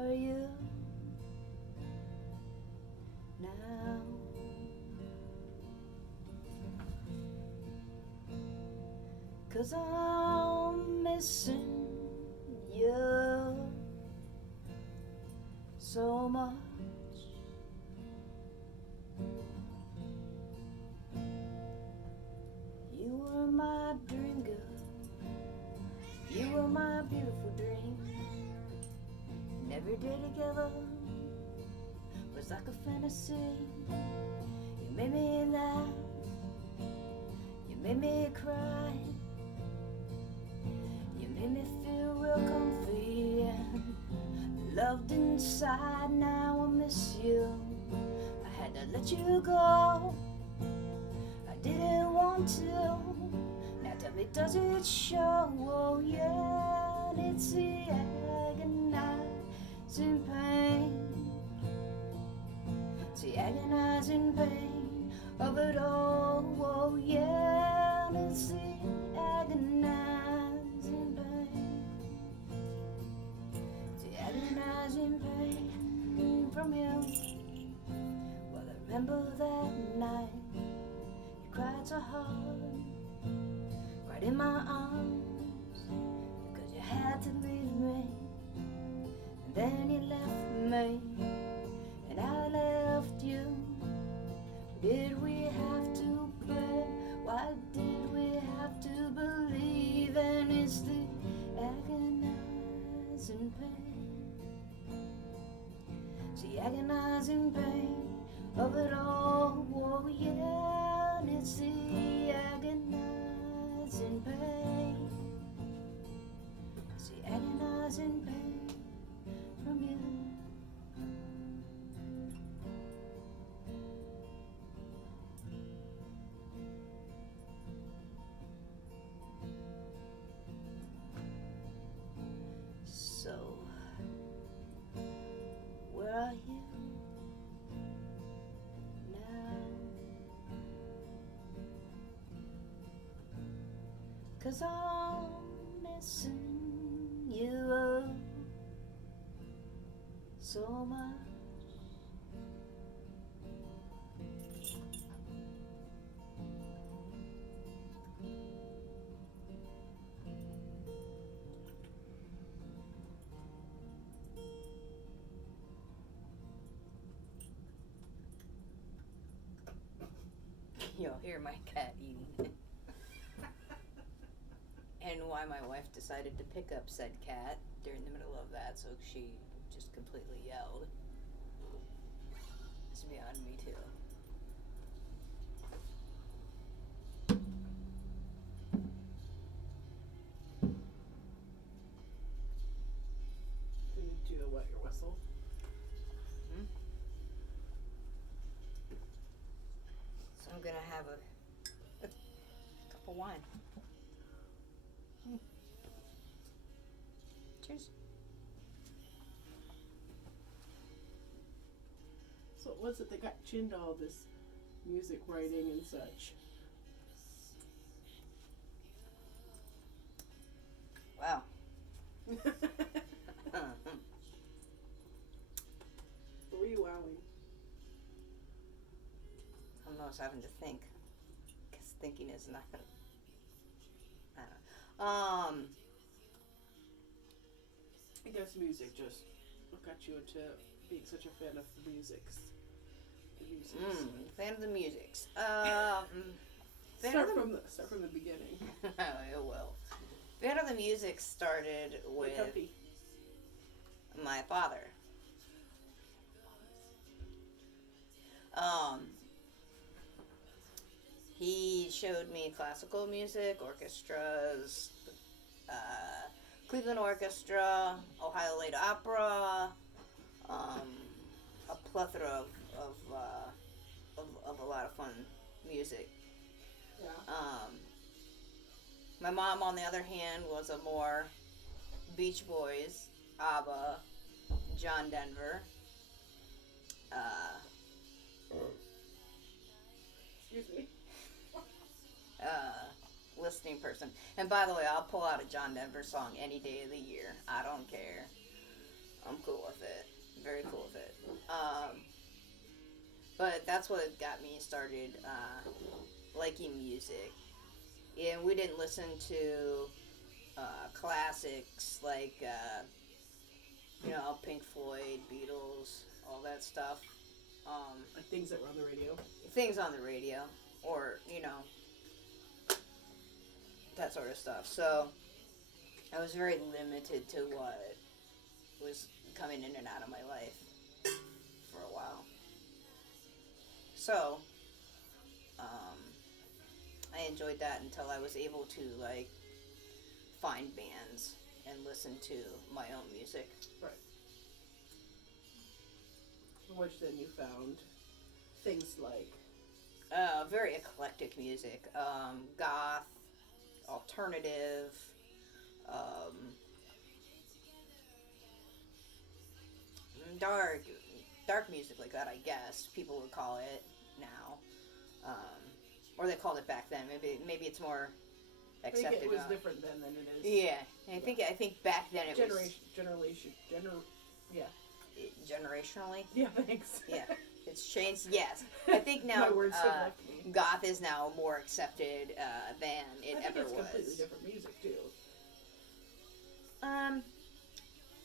are you now? 'Cause I'm missing you so much. You were my dream girl, you were my beautiful dream, and every day together was like a fantasy. You made me laugh, you made me cry, you made me feel real comfy and loved inside. Now I miss you, I had to let you go, I didn't want to. Now tell me, does it show? Oh yeah, and it's the agonizing pain. It's the agonizing pain of it all. Oh yeah, and it's the agonizing pain. It's the agonizing pain from you. Well, I remember that night you cried so hard, right in my arms, because you had to leave me, and then you left me, and I left you. Did we have to pray? Why did we have to believe? And it's the agonizing pain, it's the agonizing pain of it all. Oh yeah, and it's the agonizing pain, it's the agonizing pain from you. So, where are you now? 'Cause I'm missing you so much. You'll hear my cat eating. And why my wife decided to pick up said cat during the middle of that, so she just completely yelled, it's beyond me too. Did you wet your whistle? So I'm gonna have a cup of wine. Cheers. So what was it that got you into all this music writing and such? Wow. What were you wowing? I'm almost having to think, because thinking is not. I don't know. I guess music just got you into being such a fan of the musics. Fan of the musics. Start from the beginning. Oh, well. Fan of the music started with my father. He showed me classical music, orchestras, Cleveland Orchestra, Ohio Light Opera, a plethora of a lot of fun music. Yeah. My mom, on the other hand, was a more Beach Boys, ABBA, John Denver. Excuse me. Listening person. And by the way, I'll pull out a John Denver song any day of the year. I don't care. I'm cool with it. that's what got me started liking music. And we didn't listen to classics like, Pink Floyd, Beatles, all that stuff. Like things that were on the radio. Things on the radio, or, that sort of stuff. So I was very limited to what was coming in and out of my life for a while. So, I enjoyed that until I was able to, like, find bands and listen to my own music. Right. Which then you found things like? Very eclectic music. Goth, alternative, dark music like that, I guess people would call it now. Or they called it back then. Maybe it's more accepted. I think it was different then than it is. Yeah, I think back then it was yeah. Generationally. Yeah, thanks. Yeah, it's changed. Yes, I think now My words have left me. goth is now more accepted than it ever it's was. completely different music too.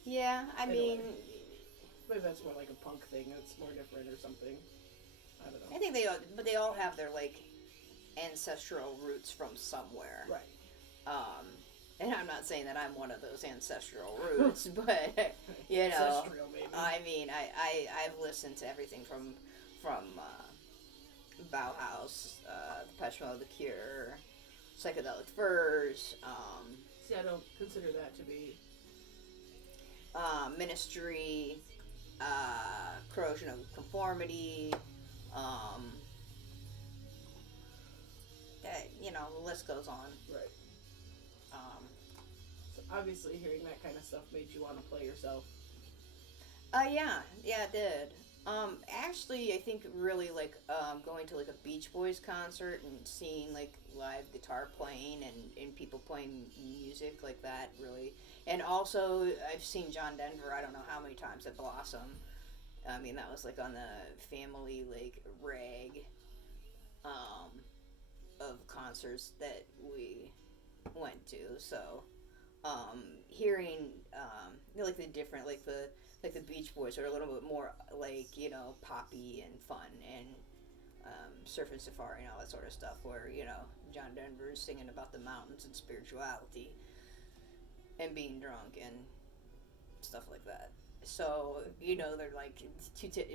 Yeah, I mean, maybe that's more like a punk thing. That's more different or something. I don't know. I think they all have their like ancestral roots from somewhere. Right. And I'm not saying that I'm one of those ancestral roots, but Ancestral, maybe. I mean, I've listened to everything from Bauhaus, Depeche Mode, The Cure, Psychedelic Furs. See, I don't consider that to be Ministry, Corrosion of Conformity. The list goes on. right. So obviously, hearing that kind of stuff made you want to play yourself. Yeah, it did. Actually, I think really like going to like a Beach Boys concert and seeing like live guitar playing and people playing music like that really. And also, I've seen John Denver. I don't know how many times at Blossom. I mean, that was like on the family like rag of concerts that we went to. So hearing like the different like the Beach Boys are a little bit more like poppy and fun and Surfing Safari and all that sort of stuff. Where John Denver's singing about the mountains and spirituality and being drunk and stuff like that. So they're like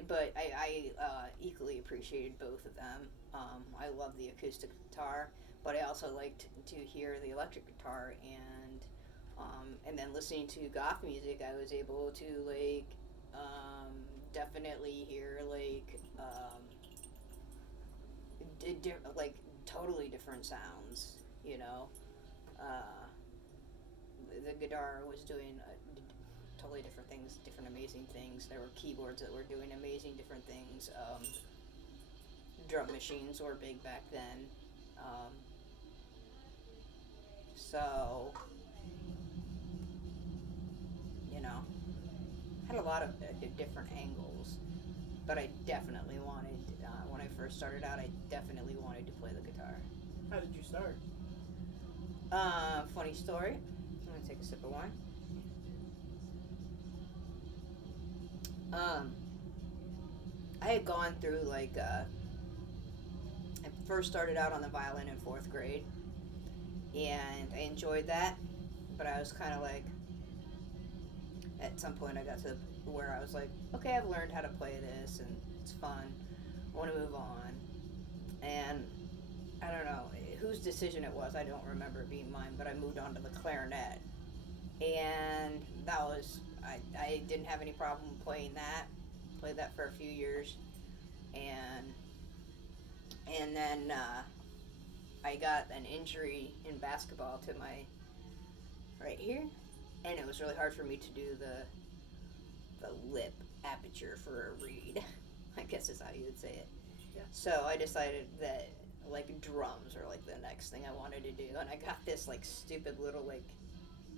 but I equally appreciated both of them. I love the acoustic guitar, but I also liked to hear the electric guitar, and then listening to goth music, I was able to like definitely hear like like totally different sounds. The guitar was doing totally different things, different amazing things. There were keyboards that were doing amazing different things. Drum machines were big back then. So, had a lot of different angles. But I definitely wanted, when I first started out, I definitely wanted to play the guitar. How did you start? Funny story. I'm going to take a sip of wine. I had gone through like I first started out on the violin in 4th grade, and I enjoyed that, but I was kind of like, at some point I got to where I was like, okay, I've learned how to play this and it's fun, I want to move on. And I don't know whose decision it was, I don't remember it being mine, but I moved on to the clarinet, and that was I didn't have any problem playing that. Played that for a few years, and then I got an injury in basketball to my right here, and it was really hard for me to do the lip aperture for a reed. I guess is how you would say it. Yeah. So I decided that like drums were like the next thing I wanted to do, and I got this like stupid little like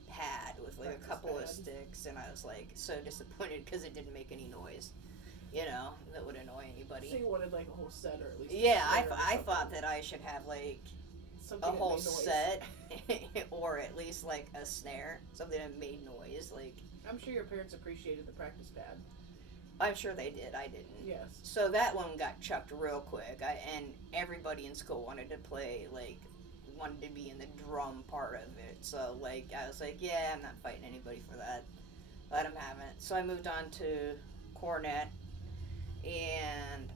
pad with like a couple of sticks, and I was like so disappointed because it didn't make any noise. you know, that would annoy anybody. So you wanted like a whole set, or at least Yeah, a snare or I something. thought that I should have like Something a that whole made noise. set, or at least like a snare, something that made noise. Like, I'm sure your parents appreciated the practice pad. I'm sure they did. I didn't. Yes. So that one got chucked real quick. And everybody in school wanted to play, like, wanted to be in the drum part of it. So, like, I was like, yeah, I'm not fighting anybody for that. Let them have it. So I moved on to cornet, and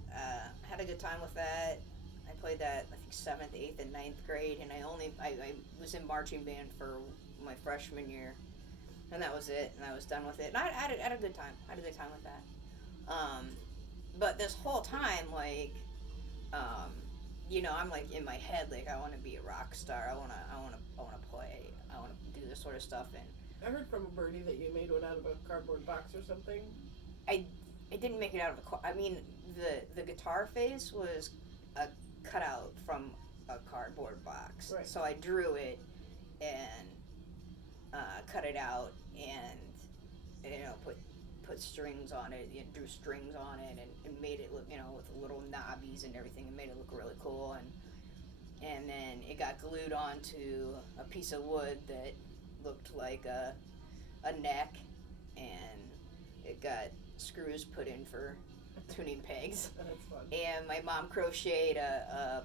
had a good time with that. I played that, I think, 7th, 8th, and 9th grade, and I was in marching band for my freshman year. And that was it, and I was done with it. And I had a good time. I had a good time with that. But this whole time, like, you know, I'm like in my head, like, I want to be a rock star. I want to play. I want to do this sort of stuff. And I heard from a birdie that you made one out of a cardboard box or something. I didn't make it out of I mean, the guitar face was a cutout from a cardboard box. Right. So I drew it and cut it out and, you know, put strings on it, you know, drew strings on it, and made it look, you know, with little knobbies and everything, and made it look really cool. And then it got glued onto a piece of wood that looked like a neck, and it got screws put in for tuning pegs. That's fun. And my mom crocheted a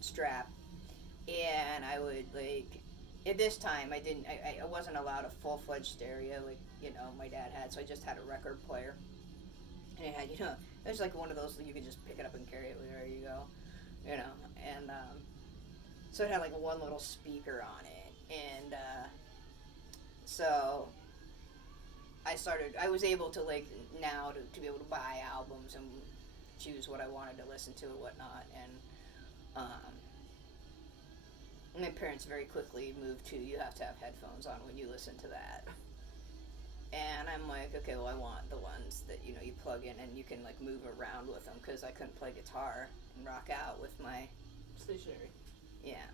strap, and I would, like, at this time I wasn't allowed a full-fledged stereo like, you know, my dad had, so I just had a record player, and it had, you know, it was like one of those that you could just pick it up and carry it wherever you go, you know. And so it had like one little speaker on it, and so I was able to, like, now to be able to buy albums and choose what I wanted to listen to and whatnot. And my parents very quickly moved to, you have to have headphones on when you listen to that. And I'm like, okay, well, I want the ones that, you know, you plug in and you can, like, move around with them, because I couldn't play guitar and rock out with my Stationary. Yeah.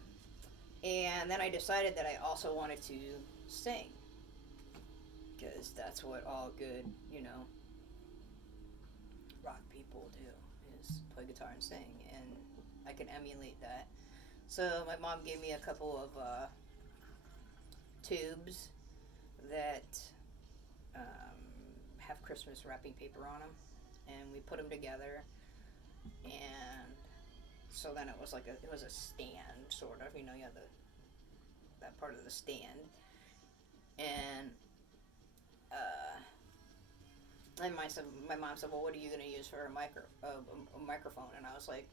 And then I decided that I also wanted to sing, because that's what all good, you know, rock people do, is play guitar and sing, and I can emulate that. So my mom gave me a couple of tubes that have Christmas wrapping paper on them, and we put them together, and so then it was like it was a stand, sort of, you know, you had that part of the stand, and my mom said, well, what are you going to use for a microphone? And I was like,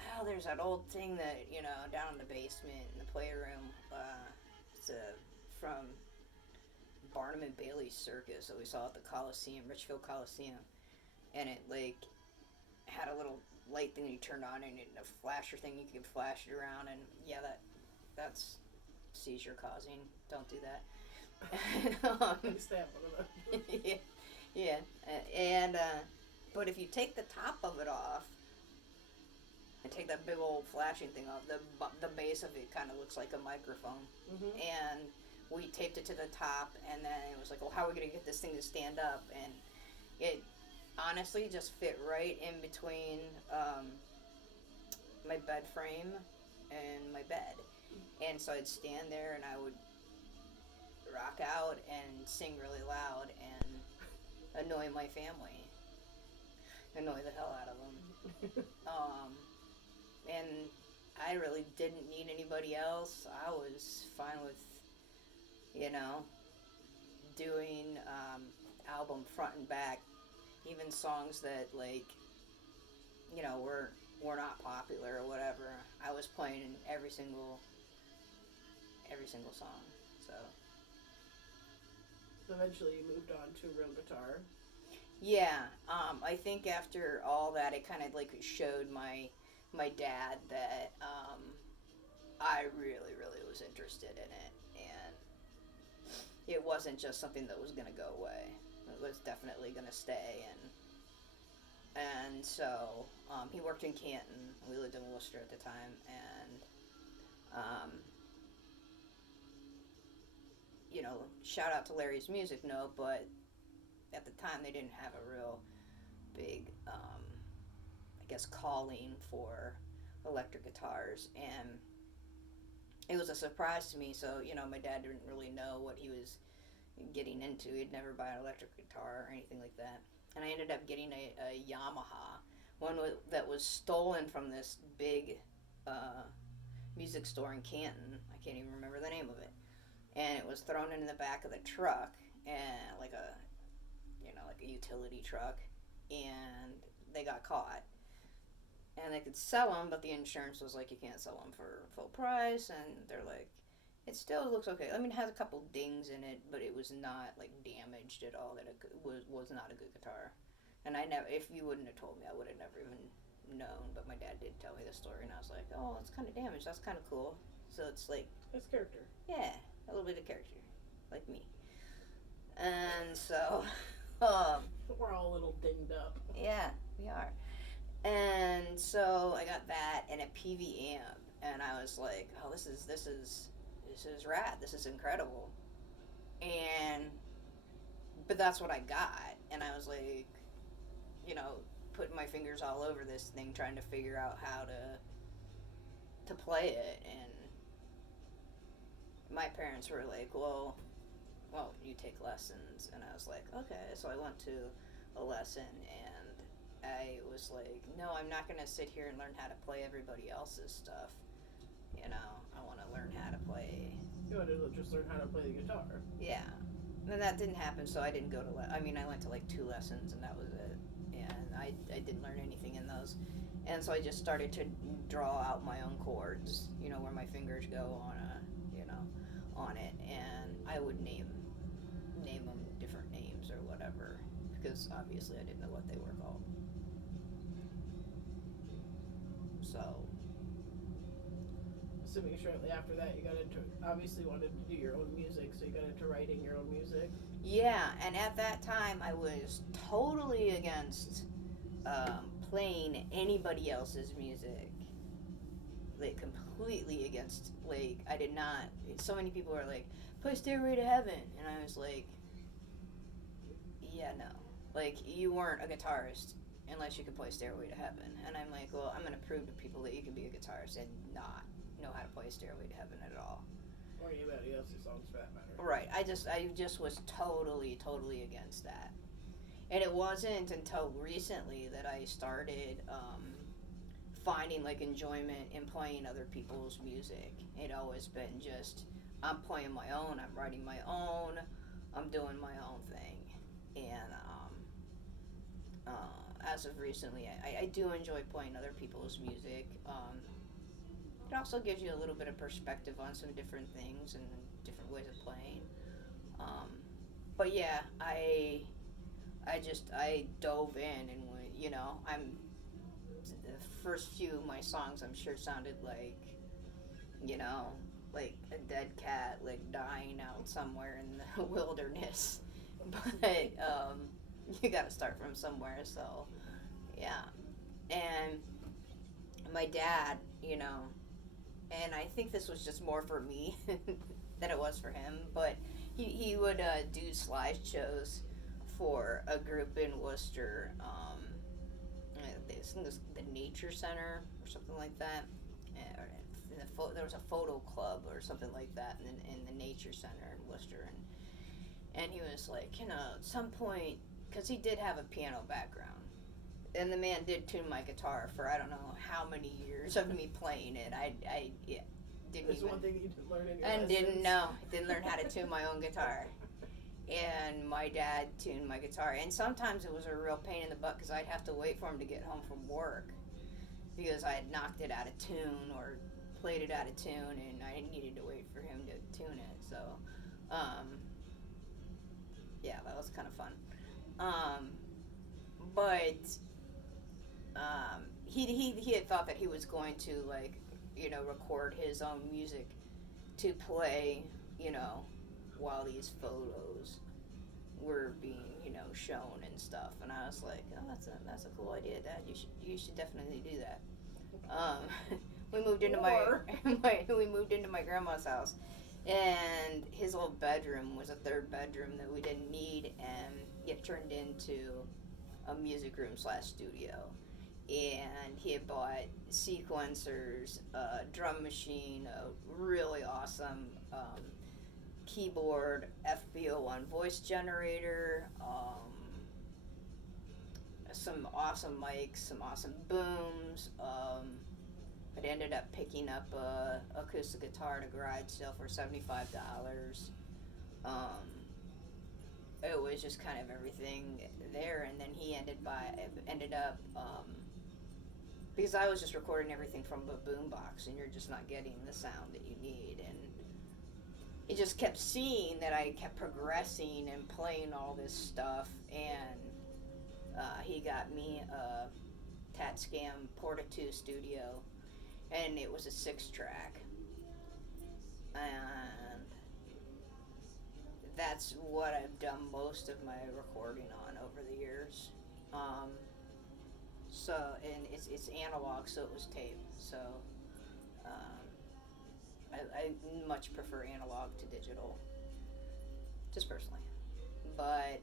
oh, there's that old thing that, you know, down in the basement in the playroom. It's from Barnum and Bailey's circus that we saw at the Coliseum, Richfield Coliseum. And it, like, had a little light thing that you turned on, and a flasher thing you could flash it around. And yeah, that's seizure causing. Don't do that. I used to have one of those. yeah. And but if you take the top of it off and take that big old flashing thing off, the base of it kind of looks like a microphone. Mm-hmm. And we taped it to the top, and then it was like, well, how are we going to get this thing to stand up? And it honestly just fit right in between my bed frame and my bed. And so I'd stand there and I would rock out and sing really loud and annoy my family. Annoy the hell out of them. And I really didn't need anybody else. I was fine with, you know, doing album front and back, even songs that, like, you know, were not popular or whatever. I was playing in every single song. So eventually you moved on to real guitar. yeah, I think after all that, it kind of, like, showed my dad that I really, really was interested in it, and it wasn't just something that was gonna go away. It was definitely gonna stay, and so he worked in Canton. We lived in Worcester at the time, and you know, shout out to Larry's Music Note, but at the time they didn't have a real big, I guess, calling for electric guitars, and it was a surprise to me. So, my dad didn't really know what he was getting into. He'd never buy an electric guitar or anything like that. And I ended up getting a Yamaha, one that was stolen from this big music store in Canton. I can't even remember the name of it. And it was thrown in the back of the truck, and like a utility truck, and they got caught. And they could sell them, but the insurance was like, you can't sell them for full price. And they're like, it still looks okay. I mean, it has a couple dings in it, but it was not like damaged at all. That it was not a good guitar. And if you wouldn't have told me, I would have never even known. But my dad did tell me the story, and I was like, oh, it's kind of damaged. That's kind of cool. So it's like, It's character. yeah, a little bit of character, like me. And so, We're all a little dinged up. yeah, we are. And so I got that and a PV amp, and I was like, oh, this is rad. This is incredible. But that's what I got, and I was like, putting my fingers all over this thing, trying to figure out how to play it. And my parents were like, well, you take lessons. And I was like, okay. So I went to a lesson, and I was like, no, I'm not going to sit here and learn how to play everybody else's stuff. I want to learn how to play. You want to just learn how to play the guitar. Yeah. And that didn't happen, so I didn't go to I went to like 2 lessons, and that was it. And I didn't learn anything in those. And so I just started to draw out my own chords, where my fingers go on it. And I would name them different names or whatever, because obviously I didn't know what they were called. So, Assuming shortly after that you got into, obviously wanted to do your own music, so you got into writing your own music. yeah, and at that time I was totally against playing anybody else's music. Like, completely against. Like, I did not. So many people were like, play Stairway to Heaven. And I was like, yeah, no. Like, you weren't a guitarist unless you could play Stairway to Heaven. And I'm like, well, I'm going to prove to people that you can be a guitarist and not know how to play Stairway to Heaven at all. Or anybody else's songs for that matter. Right. I just was totally against that. And it wasn't until recently that I started finding like enjoyment in playing other people's music. It always been just, I'm playing my own, I'm writing my own, I'm doing my own thing. And as of recently, I do enjoy playing other people's music. It also gives you a little bit of perspective on some different things and different ways of playing. But yeah, I dove in, and the first few of my songs, I'm sure, sounded like, like a dead cat, like dying out somewhere in the wilderness. But you gotta start from somewhere, so yeah. And my dad, and I think this was just more for me than it was for him, but he would do slideshows for a group in Worcester, the Nature Center or something like that. There was a photo club or something like that in the Nature Center in Worcester, and he was like, at some point, because he did have a piano background, and the man did tune my guitar for I don't know how many years of me playing it. I didn't There's even. one thing you didn't learn in your And lessons. didn't learn how to tune my own guitar. And my dad tuned my guitar, and sometimes it was a real pain in the butt because I'd have to wait for him to get home from work because I had knocked it out of tune or played it out of tune, and I needed to wait for him to tune it. So, yeah, that was kind of fun. But he had thought that he was going to record his own music to play, while these photos were being, shown and stuff. And I was like, oh, that's a cool idea, Dad. You should definitely do that. We moved into we moved into my grandma's house, and his old bedroom was a third bedroom that we didn't need, and yet it turned into a music room / studio. And he had bought sequencers, a drum machine, a really awesome keyboard, FBO1 voice generator, some awesome mics, some awesome booms. It ended up picking up a acoustic guitar at a garage sale for $75. It was just kind of everything there, and then he ended up because I was just recording everything from a boombox, and you're just not getting the sound that you need, and he just kept seeing that I kept progressing and playing all this stuff, and he got me a TatScam Porta 2 Studio, and it was a 6-track, and that's what I've done most of my recording on over the years. So, and it's analog, so it was tape. So, I much prefer analog to digital, just personally. But,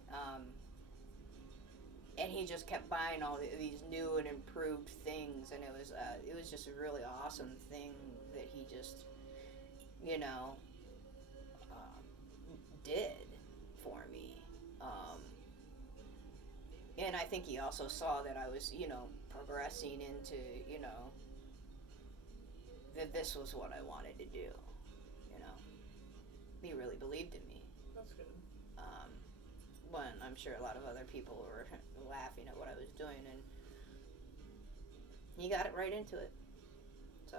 and he just kept buying all these new and improved things, and it was just a really awesome thing that he just, you know, did for me. And I think he also saw that I was, you know, progressing into, you know, that this was what I wanted to do, you know. He really believed in me. That's good. When I'm sure a lot of other people were laughing at what I was doing, and he got it right into it. So,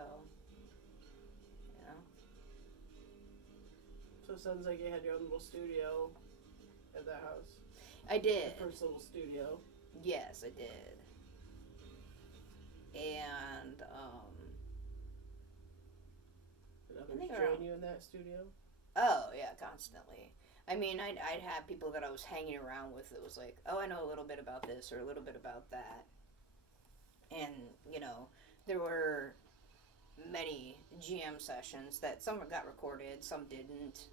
you know. So it sounds like you had your own little studio at that house. I did. Your first little studio. Yes, I did. And, Did I think others join you in that studio? oh, yeah, constantly. I mean, I'd have people that I was hanging around with that was like, oh, I know a little bit about this or a little bit about that. And, you know, there were many GM sessions that some got recorded, some didn't.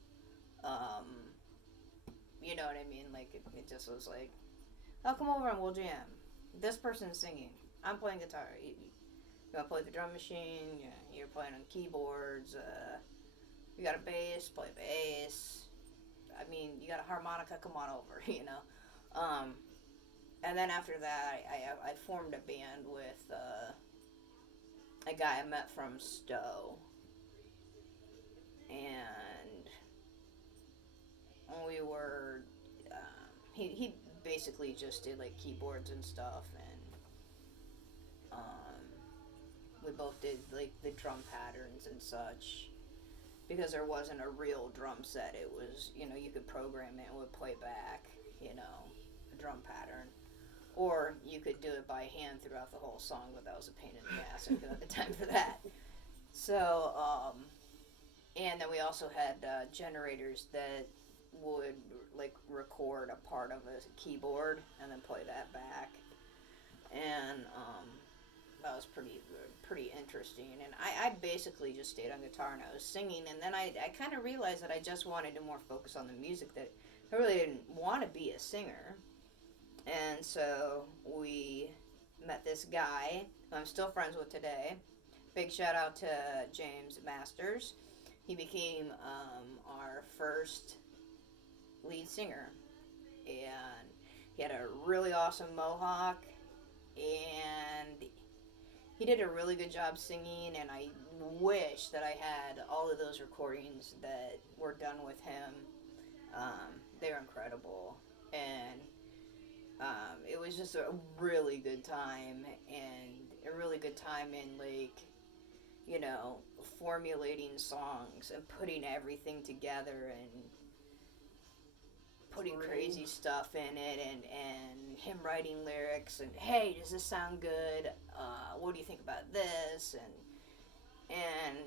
You know what I mean? Like, it just was like, oh, come over and we'll jam. This person's singing. I'm playing guitar. You want to play the drum machine? You're playing on keyboards. You got a bass? Play bass. I mean, you got a harmonica? Come on over, you know. And then after that, I formed a band with a guy I met from Stowe. And we were, he basically just did like keyboards and stuff, and we both did like the drum patterns and such, because there wasn't a real drum set. It was, you know, you could program it and it would play back, you know, a drum pattern, or you could do it by hand throughout the whole song, but that was a pain in the ass. I didn't have the time for that. So, and then we also had generators that would like record a part of a keyboard and then play that back, and that was pretty interesting. And I basically just stayed on guitar and I was singing, and then I kind of realized that I just wanted to more focus on the music, that I really didn't want to be a singer. And so we met this guy who I'm still friends with today. Big shout out to James Masters. He became our first lead singer, and he had a really awesome mohawk, and he did a really good job singing, and I wish that I had all of those recordings that were done with him. They're incredible, and it was just a really good time, and a really good time in, like, you know, formulating songs and putting everything together and putting crazy stuff in it, and him writing lyrics, and hey, does this sound good? What do you think about this? And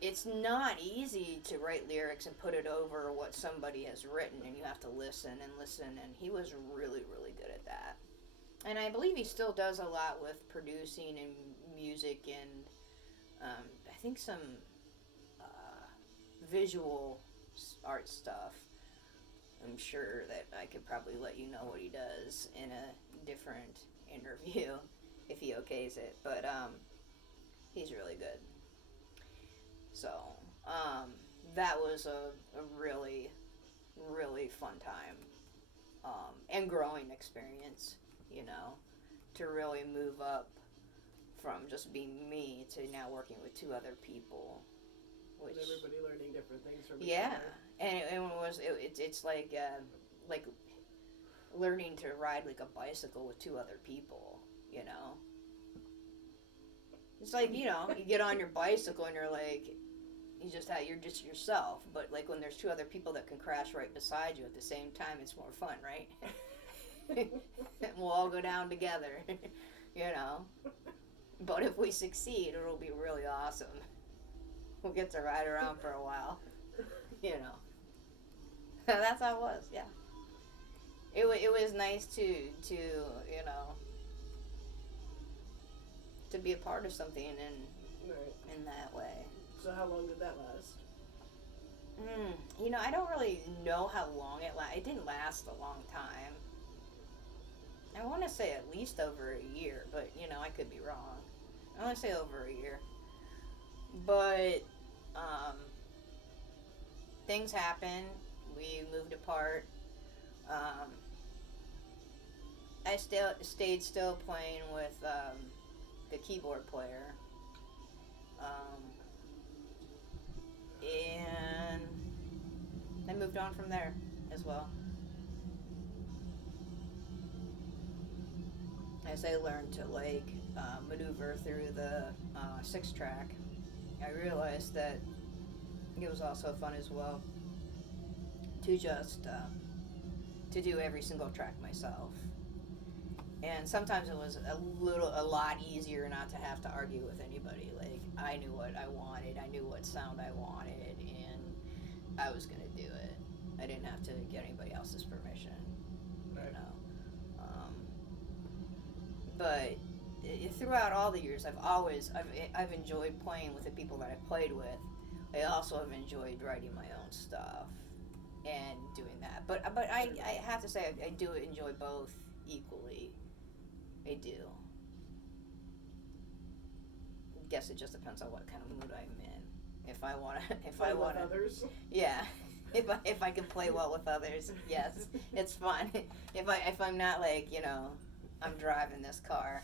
it's not easy to write lyrics and put it over what somebody has written, and you have to listen, and he was really, really good at that. And I believe he still does a lot with producing and music, and I think some visual art stuff. I'm sure that I could probably let you know what he does in a different interview if he okays it. But he's really good. So that was a really, really fun time and growing experience, you know, to really move up from just being me to now working with two other people. Which, everybody learning different things from each yeah, other. and it's like learning to ride like a bicycle with two other people, you know. It's like, you know, you get on your bicycle and you're like, you're just yourself. But like when there's two other people that can crash right beside you at the same time, it's more fun, right? We'll all go down together, you know. But if we succeed, it'll be really awesome. We'll get to ride around for a while, you know. That's how it was, yeah. It was nice to you know, to be a part of something in that way. So how long did that last? You know, I don't really know how long it lasted. It didn't last a long time. I want to say at least over a year, but, you know, I could be wrong. I want to say over a year. But, things happened. We moved apart. I stayed playing with the keyboard player. And I moved on from there as well. As I learned to maneuver through the 6-track, I realized that it was also fun as well to just to do every single track myself. And sometimes it was a lot easier not to have to argue with anybody. Like, I knew what I wanted, I knew what sound I wanted, and I was gonna do it. I didn't have to get anybody else's permission, Right. you know. But throughout all the years, I've enjoyed playing with the people that I played with. I also have enjoyed writing my own stuff and doing that. But I have to say I do enjoy both equally. I do. Guess it just depends on what kind of mood I'm in. If I wanna, others. yeah. If I can play well with others, yes, it's fun. If I'm not like, you know, I'm driving this car,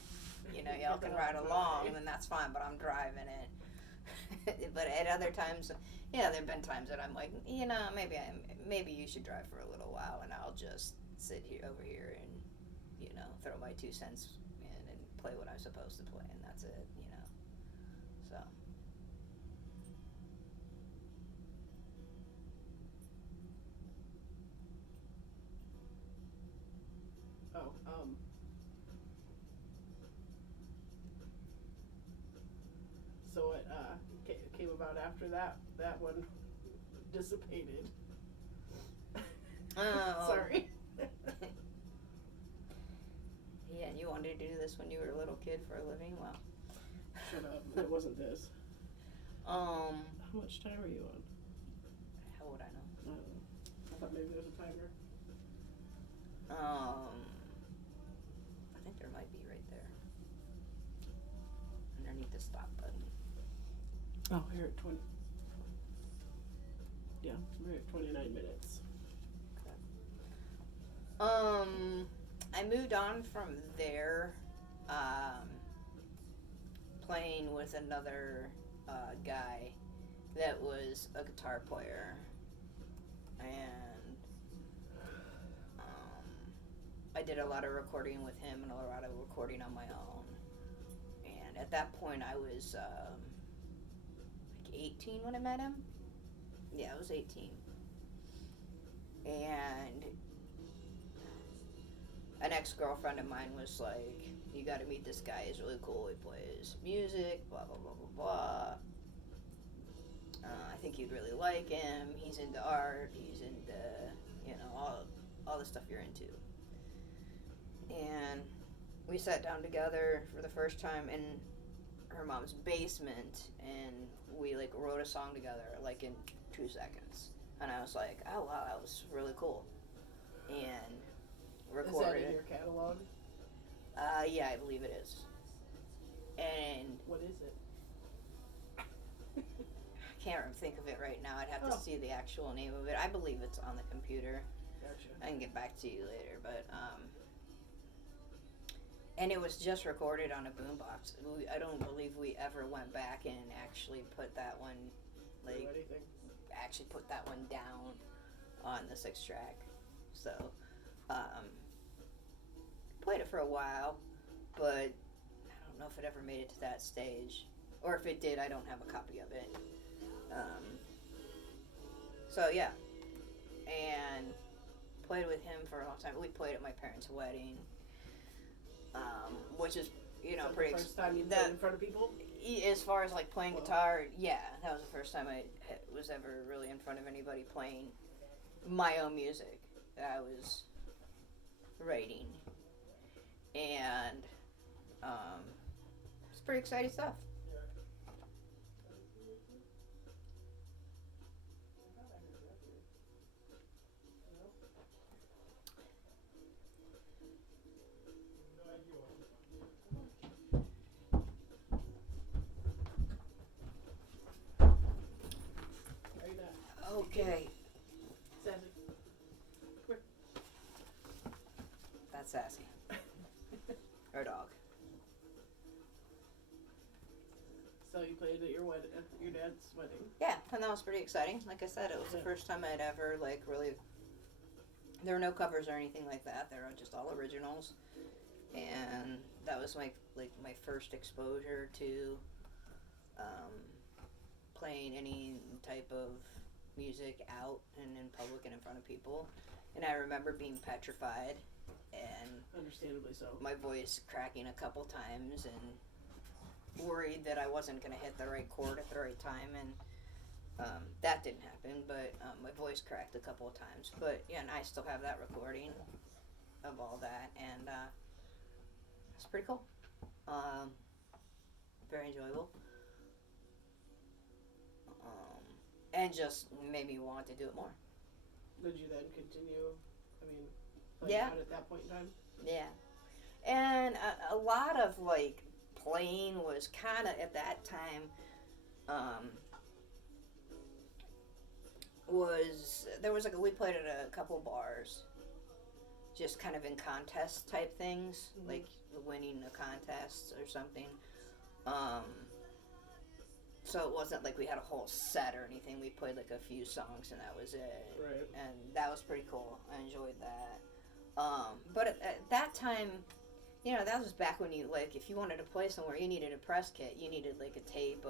you know, y'all can ride along, and that's fine, but I'm driving it. But at other times, yeah, there've been times that I'm like, you know, maybe you should drive for a little while, and I'll just sit over here and, you know, throw my 2 cents in and play what I'm supposed to play, and that's it, you know. So. So what came about after that one dissipated? Oh. Sorry. Yeah, and you wanted to do this when you were a little kid for a living? Well. Shut up. It wasn't this. How much time are you on? How would I know? I thought maybe there's a timer. I think there might be right there. Underneath the stop button. Oh, we're at 20. Yeah, we're at 29 minutes. I moved on from there, playing with another guy that was a guitar player, and I did a lot of recording with him and a lot of recording on my own. And at that point, I was like 18 when I met him. Yeah, I was 18. And an ex-girlfriend of mine was like, you gotta meet this guy, he's really cool, he plays music, blah, blah, blah, blah, blah. I think you'd really like him, he's into art, he's into, you know, all the stuff you're into. And we sat down together for the first time in her mom's basement, and we, like, wrote a song together, like, in 2 seconds. And I was like, oh, wow, that was really cool. and Is that recorded in it. your catalog? Yeah, I believe it is. And What is it? I can't think of it right now. I'd have to Oh. see the actual name of it. I believe it's on the computer. Gotcha. I can get back to you later, but and it was just recorded on a boombox. I don't believe we ever went back and actually put that one, Do like, anything? actually put that one down on the 6-track. So, played it for a while, but I don't know if it ever made it to that stage, or if it did, I don't have a copy of it. So yeah, and played with him for a long time. We played at my parents' wedding, which is, you know, So pretty. the first time you played in front of people? As far as like playing Well. guitar, yeah, that was the first time I was ever really in front of anybody playing my own music that I was writing, and it's pretty exciting stuff. Are you not? Okay, Sassy. that's Sassy, our dog. So you played at your dad's wedding. Yeah, and that was pretty exciting. Like I said, it was the first time I'd ever like really. There were no covers or anything like that. They were just all originals, and that was my first exposure to playing any type of music out and in public and in front of people. And I remember being petrified and Understandably so. my voice cracking a couple times and worried that I wasn't going to hit the right chord at the right time, and that didn't happen, but my voice cracked a couple of times. But yeah, and I still have that recording of all that, and it's pretty cool. Very enjoyable. And just made me want to do it more. Did you then continue, playing Yeah. out at that point in time? Yeah. And a lot of like playing was kind of at that time we played at a couple bars, just kind of in contest type things, Mhm. like winning a contest or something. So it wasn't like we had a whole set or anything. We played like a few songs and that was it. Right. And that was pretty cool. I enjoyed that. But at that time, you know, that was back when you, like, if you wanted to play somewhere, you needed a press kit. You needed, like, a tape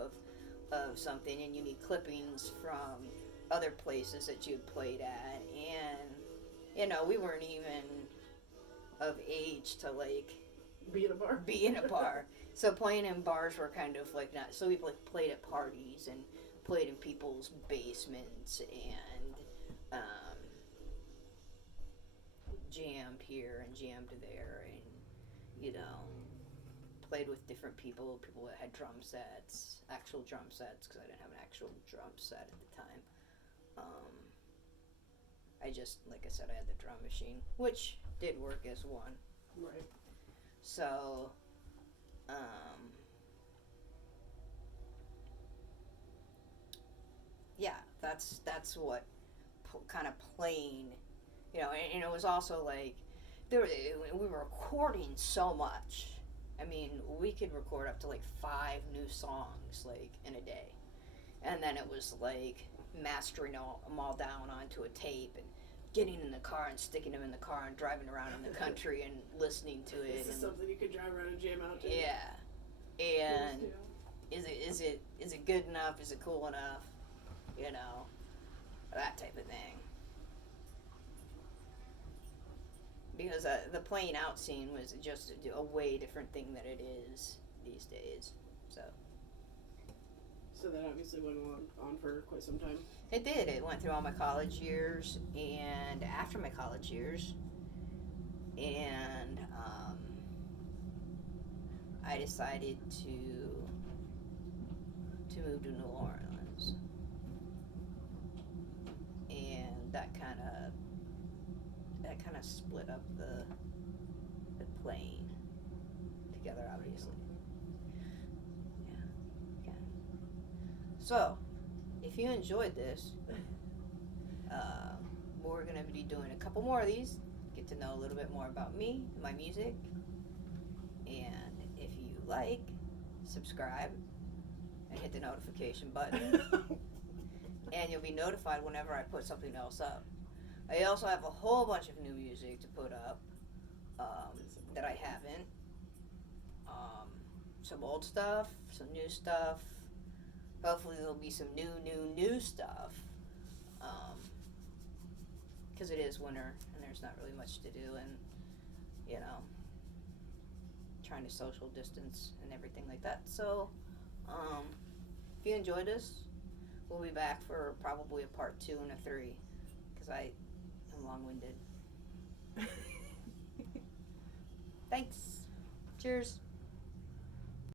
of something, and you need clippings from other places that you'd played at. And, you know, we weren't even of age to, like, Be in a bar. be in a bar. So playing in bars were kind of, like, not... So we, like, played at parties and played in people's basements and, jammed here and jammed there and, you know, played with different people that had drum sets, actual drum sets, because I didn't have an actual drum set at the time. I just, like I said, I had the drum machine, which did work as one. Right. So, yeah, that's what kind of playing, you know, and it was also like, we were recording so much. I mean, we could record up to like 5 new songs like in a day, and then it was like mastering them all down onto a tape and getting in the car and sticking them in the car and driving around in the country and listening to it. This is and, something you could drive around and jam out to. yeah, and is it good enough? Is it cool enough? You know, that type of thing. Because the playing out scene was just a way different thing than it is these days. So that obviously went on for quite some time. it did. It went through all my college years and after my college years, and I decided to move to New Orleans, and that kind kind of split up the playing together, obviously. Yeah. So, if you enjoyed this, we're going to be doing a couple more of these. Get to know a little bit more about me, my music. And if you like, subscribe and hit the notification button. And you'll be notified whenever I put something else up. I also have a whole bunch of new music to put up that I haven't. Some old stuff, some new stuff. Hopefully there'll be some new stuff. Because it is winter and there's not really much to do, and, you know, trying to social distance and everything like that. So, if you enjoyed this, we'll be back for probably a part 2 and a 3, because I am long-winded. Thanks. Cheers.